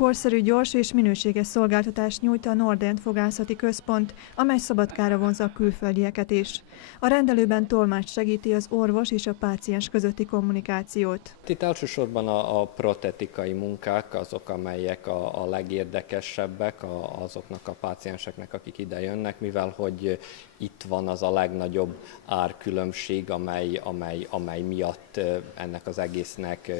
Korszerű, gyors és minőséges szolgáltatást nyújt a Nordent Fogászati Központ, amely Szabadkára vonzza a külföldieket is. A rendelőben tolmács segíti az orvos és a páciens közötti kommunikációt. Itt elsősorban a protetikai munkák azok, amelyek a legérdekesebbek azoknak a pácienseknek, akik ide jönnek, mivel hogy itt van az a legnagyobb árkülönbség, amely miatt ennek az egésznek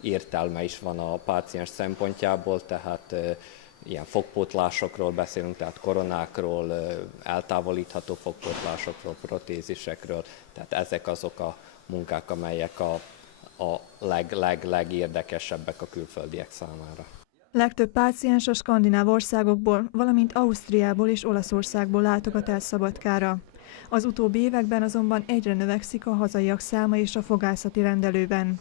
értelme is van a páciens szempontjából, tehát ilyen fogpótlásokról beszélünk, tehát koronákról, eltávolítható fogpótlásokról, protézisekről, tehát ezek azok a munkák, amelyek a legérdekesebbek a külföldiek számára. Legtöbb páciens a skandináv országokból, valamint Ausztriából és Olaszországból látogat el Szabadkára. Az utóbbi években azonban egyre növekszik a hazaiak száma és a fogászati rendelőben.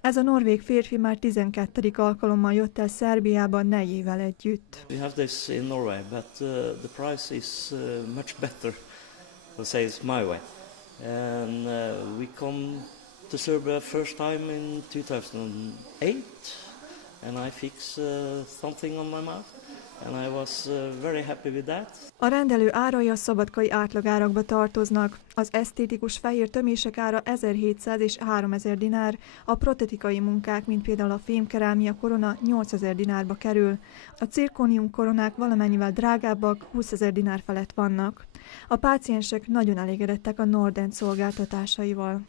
Ez a norvég férfi már 12. alkalommal jött el Szerbiába nejével együtt. We have this in Norway, but the price is much better, let's say it's my way. And we come to Serbia first time in 2008, and I fix something on my mouth, and I was very happy with that. A rendelő árai a szabadkai átlagárakba tartoznak. Az esztétikus fehér tömések ára 1700 és 3000 dinár, a protetikai munkák, mint például a fémkerámia korona 8000 dinárba kerül. A cirkónium koronák valamennyivel drágábbak, 20 000 dinár felett vannak. A páciensek nagyon elégedettek a Nordent szolgáltatásaival.